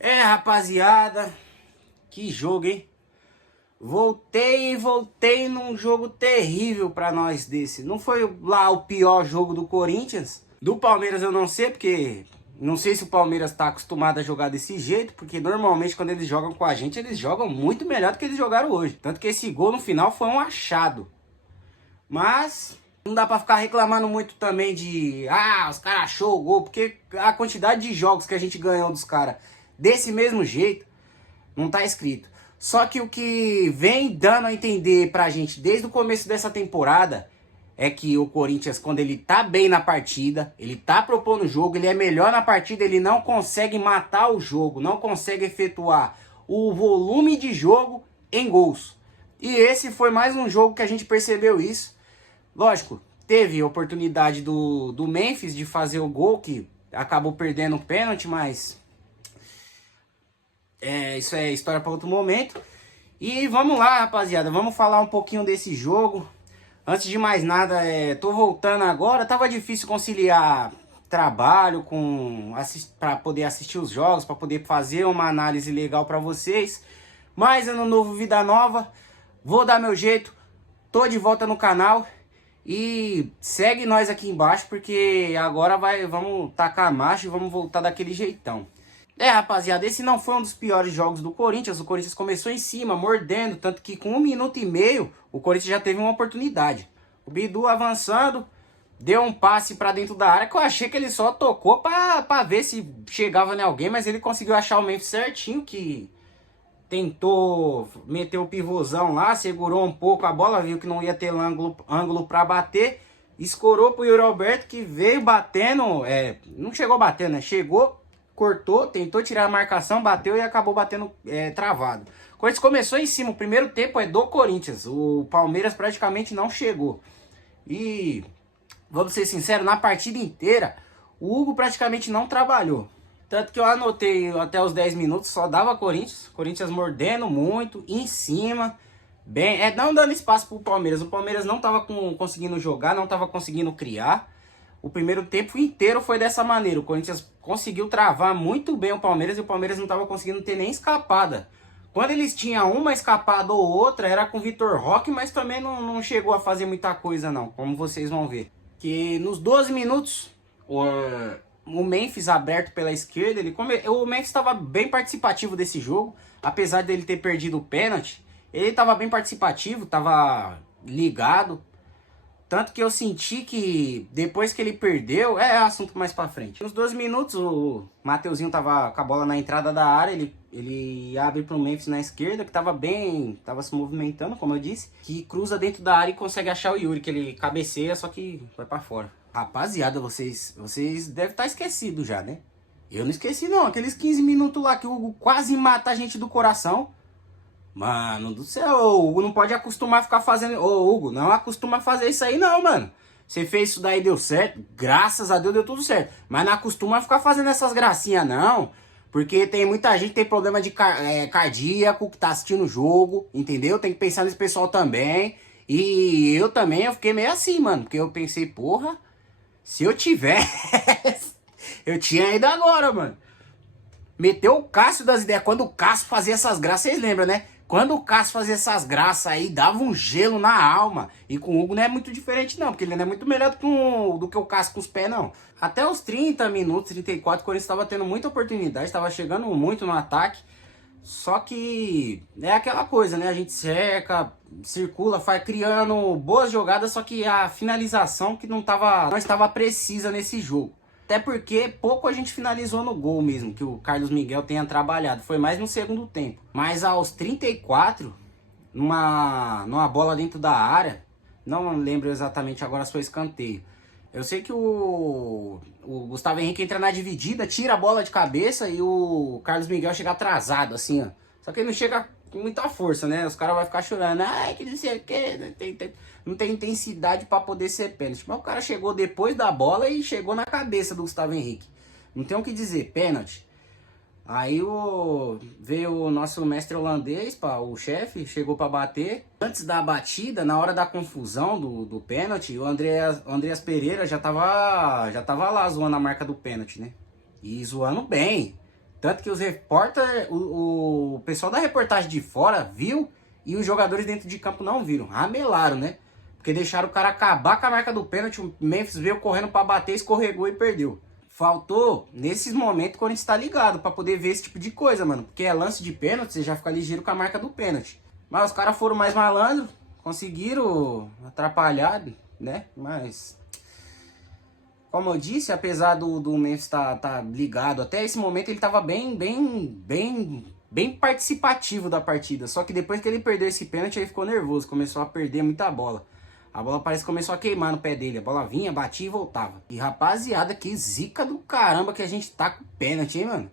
Rapaziada, que jogo, hein? Voltei num jogo terrível pra nós desse. Não foi lá o pior jogo do Corinthians. Do Palmeiras eu não sei, porque não sei se o Palmeiras tá acostumado a jogar desse jeito, porque normalmente quando eles jogam com a gente, eles jogam muito melhor do que eles jogaram hoje. Tanto que esse gol no final foi um achado. Mas não dá pra ficar reclamando muito também de os caras achou o gol, porque a quantidade de jogos que a gente ganhou dos caras desse mesmo jeito não tá escrito. Só que o que vem dando a entender pra gente desde o começo dessa temporada é que o Corinthians, quando ele tá bem na partida, ele tá propondo o jogo, ele é melhor na partida, ele não consegue matar o jogo, não consegue efetuar o volume de jogo em gols. E esse foi mais um jogo que a gente percebeu isso. Lógico, teve oportunidade do Memphis de fazer o gol, que acabou perdendo o pênalti, mas isso é história para outro momento. E vamos lá, rapaziada, vamos falar um pouquinho desse jogo. Antes de mais nada, tô voltando agora. Tava difícil conciliar trabalho com para poder assistir os jogos, para poder fazer uma análise legal para vocês. Mas ano novo, vida nova. Vou dar meu jeito. Tô de volta no canal. E segue nós aqui embaixo, porque agora vamos tacar a marcha e vamos voltar daquele jeitão. Rapaziada, esse não foi um dos piores jogos do Corinthians. O Corinthians começou em cima, mordendo, tanto que com 1 minuto e meio o Corinthians já teve uma oportunidade. O Bidu avançando, deu um passe pra dentro da área, que eu achei que ele só tocou pra ver se chegava em alguém, mas ele conseguiu achar o Memphis certinho, que tentou meter o pivôzão lá, segurou um pouco a bola, viu que não ia ter ângulo para bater, escorou pro Yuri Alberto, que veio batendo, não chegou batendo, né? Chegou, cortou, tentou tirar a marcação, bateu e acabou batendo travado. O Corinthians começou em cima, o primeiro tempo é do Corinthians, o Palmeiras praticamente não chegou. E, vamos ser sinceros, na partida inteira, o Hugo praticamente não trabalhou. Tanto que eu anotei até os 10 minutos, só dava Corinthians. Corinthians mordendo muito, em cima. Bem, não dando espaço pro Palmeiras. O Palmeiras não tava conseguindo jogar, não tava conseguindo criar. O primeiro tempo inteiro foi dessa maneira. O Corinthians conseguiu travar muito bem o Palmeiras e o Palmeiras não tava conseguindo ter nem escapada. Quando eles tinham uma escapada ou outra, era com o Vitor Roque, mas também não chegou a fazer muita coisa não, como vocês vão ver. Que nos 12 minutos... o Memphis aberto pela esquerda, o Memphis estava bem participativo desse jogo, apesar dele ter perdido o pênalti, ele estava bem participativo, estava ligado, tanto que eu senti que depois que ele perdeu, assunto mais pra frente. Nos 12 minutos o Mateuzinho tava com a bola na entrada da área, ele abre pro Memphis na esquerda, que tava se movimentando, como eu disse, que cruza dentro da área e consegue achar o Yuri, que ele cabeceia, só que vai pra fora. Rapaziada, vocês devem estar esquecidos já, né? Eu não esqueci não, aqueles 15 minutos lá que o Hugo quase mata a gente do coração. Mano do céu, o Hugo não pode acostumar a ficar fazendo... Ô Hugo, não acostuma a fazer isso aí não, mano. Você fez isso daí, deu certo, graças a Deus deu tudo certo. Mas não acostuma a ficar fazendo essas gracinhas não. Porque tem muita gente que tem problema de cardíaco, que tá assistindo o jogo, entendeu? Tem que pensar nesse pessoal também. E eu também, eu fiquei meio assim, mano. Porque eu pensei, porra... Se eu tivesse, eu tinha ido agora, mano. Meteu o Cássio das ideias. Quando o Cássio fazia essas graças, vocês lembram, né? Quando o Cássio fazia essas graças aí, dava um gelo na alma. E com o Hugo não é muito diferente, não. Porque ele não é muito melhor do que o Cássio com os pés, não. Até os 30 minutos, 34, o Corinthians estava tendo muita oportunidade. Estava chegando muito no ataque. Só que é aquela coisa, né? A gente cerca, circula, vai criando boas jogadas, só que a finalização que não estava precisa nesse jogo. Até porque pouco a gente finalizou no gol mesmo, que o Carlos Miguel tenha trabalhado. Foi mais no segundo tempo. Mas aos 34, numa bola dentro da área, não lembro exatamente agora se foi escanteio. Eu sei que o Gustavo Henrique entra na dividida, tira a bola de cabeça e o Carlos Miguel chega atrasado, assim, ó. Só que ele não chega com muita força, né? Os caras vão ficar chorando. Ai, que não sei o que, não tem intensidade pra poder ser pênalti. Mas o cara chegou depois da bola e chegou na cabeça do Gustavo Henrique. Não tem o que dizer, pênalti. Aí veio o nosso mestre holandês, o chefe, chegou para bater. Antes da batida, na hora da confusão do pênalti, o Andreas Pereira já tava lá zoando a marca do pênalti, né? E zoando bem. Tanto que os repórter, o pessoal da reportagem de fora viu e os jogadores dentro de campo não viram. Ramelaram, né? Porque deixaram o cara acabar com a marca do pênalti. O Memphis veio correndo pra bater, escorregou e perdeu. Faltou, nesses momentos, quando a gente tá ligado pra poder ver esse tipo de coisa, mano. Porque é lance de pênalti, você já fica ligeiro com a marca do pênalti. Mas os caras foram mais malandros, conseguiram atrapalhar, né? Mas, como eu disse, apesar do Memphis tá ligado, até esse momento ele tava bem participativo da partida. Só que depois que ele perdeu esse pênalti, ele ficou nervoso, começou a perder muita bola. A bola parece que começou a queimar no pé dele. A bola vinha, batia e voltava. E rapaziada, que zica do caramba que a gente tá com pênalti, hein, mano?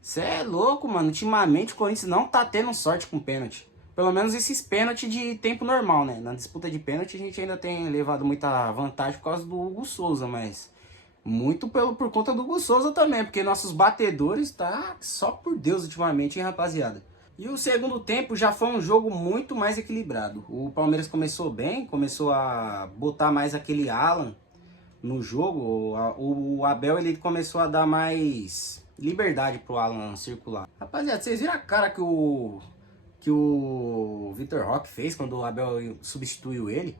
Cê é louco, mano. Ultimamente o Corinthians não tá tendo sorte com pênalti. Pelo menos esses pênaltis de tempo normal, né? Na disputa de pênalti a gente ainda tem levado muita vantagem por causa do Hugo Souza, mas muito por conta do Hugo Souza também, porque nossos batedores tá só por Deus ultimamente, hein, rapaziada? E o segundo tempo já foi um jogo muito mais equilibrado. O Palmeiras começou bem, começou a botar mais aquele Alan no jogo. O Abel ele começou a dar mais liberdade pro Alan circular. Rapaziada, vocês viram a cara que o Vitor Roque fez quando o Abel substituiu ele?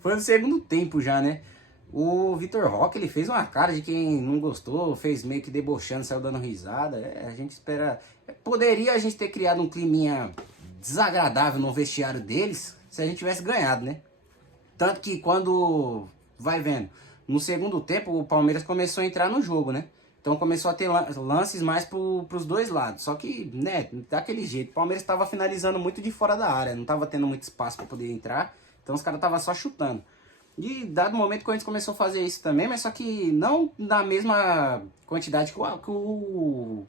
Foi no segundo tempo já, né? O Vitor Roque, ele fez uma cara de quem não gostou, fez meio que debochando, saiu dando risada. A gente espera... Poderia a gente ter criado um climinha desagradável no vestiário deles se a gente tivesse ganhado, né? Tanto que quando... Vai vendo. No segundo tempo, o Palmeiras começou a entrar no jogo, né? Então começou a ter lances mais pros dois lados. Só que, né, daquele jeito. O Palmeiras estava finalizando muito de fora da área. Não estava tendo muito espaço para poder entrar. Então os caras estavam só chutando. E dado momento o Corinthians começou a fazer isso também, mas só que não na mesma quantidade que o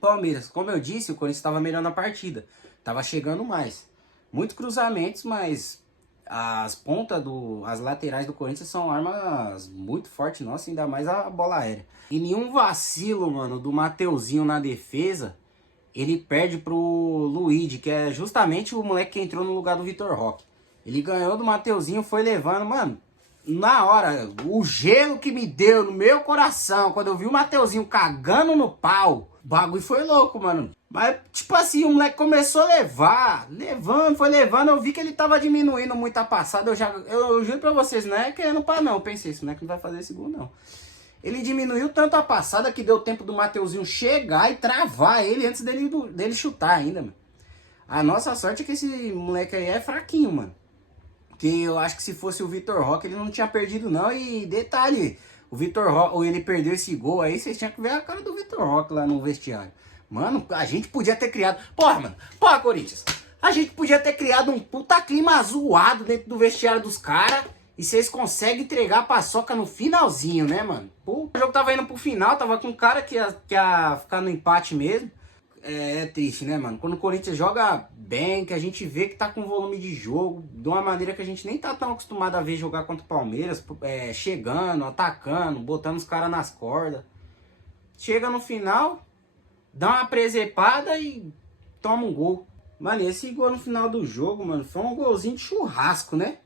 Palmeiras. Como eu disse, o Corinthians estava melhor na partida. Estava chegando mais. Muitos cruzamentos, mas as pontas, as laterais do Corinthians são armas muito fortes, nossa, ainda mais a bola aérea. E nenhum vacilo, mano, do Mateuzinho na defesa, ele perde pro Luigi, que é justamente o moleque que entrou no lugar do Vitor Roque. Ele ganhou do Mateuzinho, foi levando, mano, na hora, o gelo que me deu no meu coração, quando eu vi o Mateuzinho cagando no pau, o bagulho foi louco, mano. Mas, tipo assim, o moleque começou a foi levando, eu vi que ele tava diminuindo muito a passada, eu juro pra vocês, não é querendo pra não, eu pensei, esse moleque não vai fazer segundo, não. Ele diminuiu tanto a passada que deu tempo do Mateuzinho chegar e travar ele antes dele chutar ainda, mano. A nossa sorte é que esse moleque aí é fraquinho, mano. Que eu acho que se fosse o Vitor Roque, ele não tinha perdido não. E detalhe, o Vitor Roque, ou ele perdeu esse gol aí, vocês tinham que ver a cara do Vitor Roque lá no vestiário. Mano, a gente podia ter criado... Porra, mano, porra, Corinthians. A gente podia ter criado um puta clima zoado dentro do vestiário dos caras. E vocês conseguem entregar a paçoca no finalzinho, né, mano? Pô, o jogo tava indo pro final, tava com um cara que ia ficar no empate mesmo. É triste, né, mano? Quando o Corinthians joga bem, que a gente vê que tá com volume de jogo, de uma maneira que a gente nem tá tão acostumado a ver jogar contra o Palmeiras, chegando, atacando, botando os caras nas cordas. Chega no final, dá uma presepada e toma um gol. Mano, esse gol no final do jogo, mano, foi um golzinho de churrasco, né?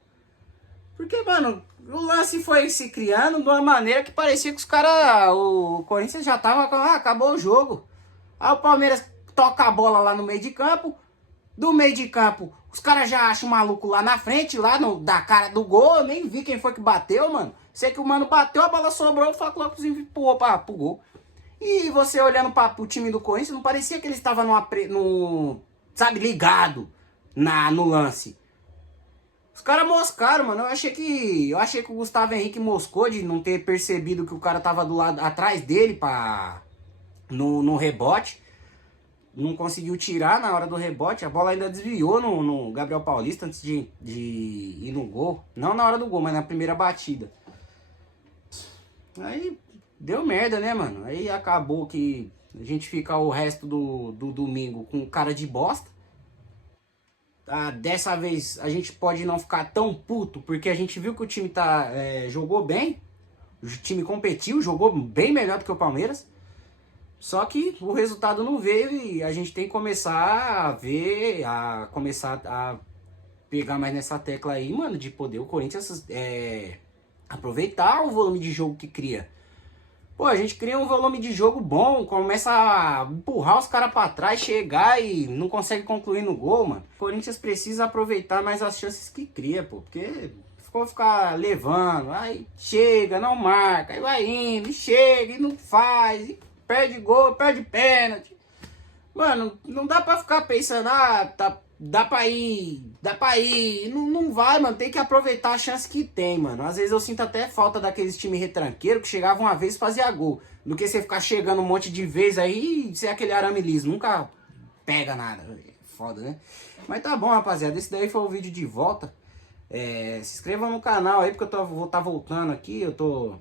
Porque, mano, o lance foi se criando de uma maneira que parecia que os caras, o Corinthians já tava, acabou o jogo. Aí o Palmeiras toca a bola lá no meio de campo. Do meio de campo, os caras já acham o maluco lá na frente, lá da cara do gol. Eu nem vi quem foi que bateu, mano. Sei que o mano bateu, a bola sobrou, o Flávio empurrou pro gol. E você olhando pro time do Corinthians, não parecia que eles estavam sabe, ligado no lance. Os caras moscaram, mano. Eu achei que o Gustavo Henrique moscou de não ter percebido que o cara tava do lado atrás dele no rebote. Não conseguiu tirar na hora do rebote. A bola ainda desviou no Gabriel Paulista antes de ir no gol. Não na hora do gol, mas na primeira batida. Aí deu merda, né, mano? Aí acabou que a gente fica o resto do domingo com cara de bosta. Dessa vez a gente pode não ficar tão puto, porque a gente viu que o time jogou bem. O time competiu, jogou bem melhor do que o Palmeiras. Só que o resultado não veio e a gente tem que começar a pegar mais nessa tecla aí, mano, de poder o Corinthians aproveitar o volume de jogo que cria. Pô, a gente cria um volume de jogo bom, começa a empurrar os caras pra trás, chegar e não consegue concluir no gol, mano. O Corinthians precisa aproveitar mais as chances que cria, pô, porque ficou ficar levando, aí chega, não marca, aí vai indo, e chega, e não faz, e perde gol, perde pênalti. Mano, não dá pra ficar pensando, dá pra ir, não vai, mano, tem que aproveitar a chance que tem, mano. Às vezes eu sinto até falta daqueles times retranqueiros que chegavam uma vez e fazia gol, do que você ficar chegando um monte de vez aí e ser aquele arame liso, nunca pega nada, foda, né? Mas tá bom, rapaziada, esse daí foi o vídeo de volta. Se inscreva no canal aí, porque eu vou estar voltando aqui, eu tô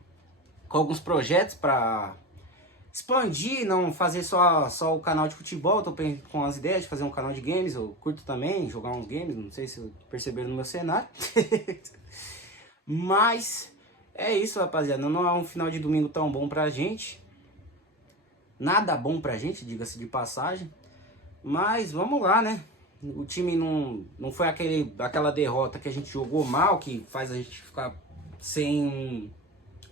com alguns projetos pra expandir, não fazer só o canal de futebol. Eu tô com as ideias de fazer um canal de games, eu curto também jogar uns games, não sei se perceberam no meu cenário. Mas é isso, rapaziada, não é um final de domingo tão bom pra gente, nada bom pra gente, diga-se de passagem, mas vamos lá, né? O time não foi aquela derrota que a gente jogou mal, que faz a gente ficar sem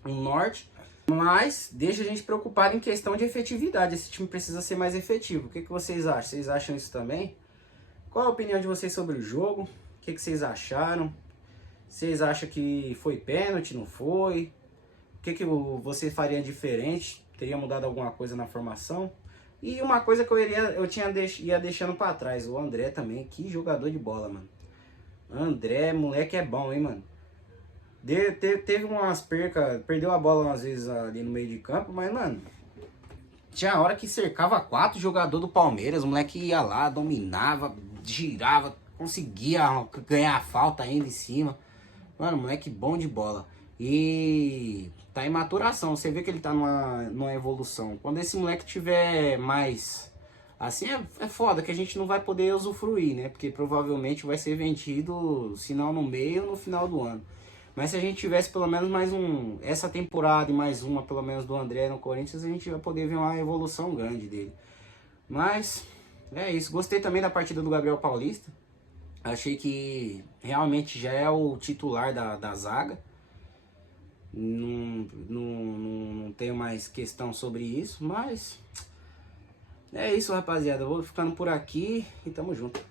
um norte. Mas deixa a gente preocupado em questão de efetividade. Esse time precisa ser mais efetivo. O que vocês acham? Vocês acham isso também? Qual a opinião de vocês sobre o jogo? O que vocês acharam? Vocês acham que foi pênalti? Não foi? O que você faria diferente? Teria mudado alguma coisa na formação? E uma coisa que ia deixando pra trás, o André também. Que jogador de bola, mano. André, moleque é bom, hein, mano. Teve umas percas, perdeu a bola umas vezes ali no meio de campo, mas, mano, tinha hora que cercava 4 jogadores do Palmeiras, o moleque ia lá, dominava, girava, conseguia ganhar a falta ainda em cima. Mano, moleque bom de bola. E tá em maturação, você vê que ele tá numa evolução. Quando esse moleque tiver mais... Assim é foda que a gente não vai poder usufruir, né? Porque provavelmente vai ser vendido, se não no meio ou no final do ano. Mas se a gente tivesse pelo menos mais essa temporada e mais uma pelo menos do André no Corinthians, a gente vai poder ver uma evolução grande dele. Mas é isso, gostei também da partida do Gabriel Paulista. Achei que realmente já é o titular da zaga. Não tenho mais questão sobre isso, mas é isso, rapaziada. Eu vou ficando por aqui e tamo junto.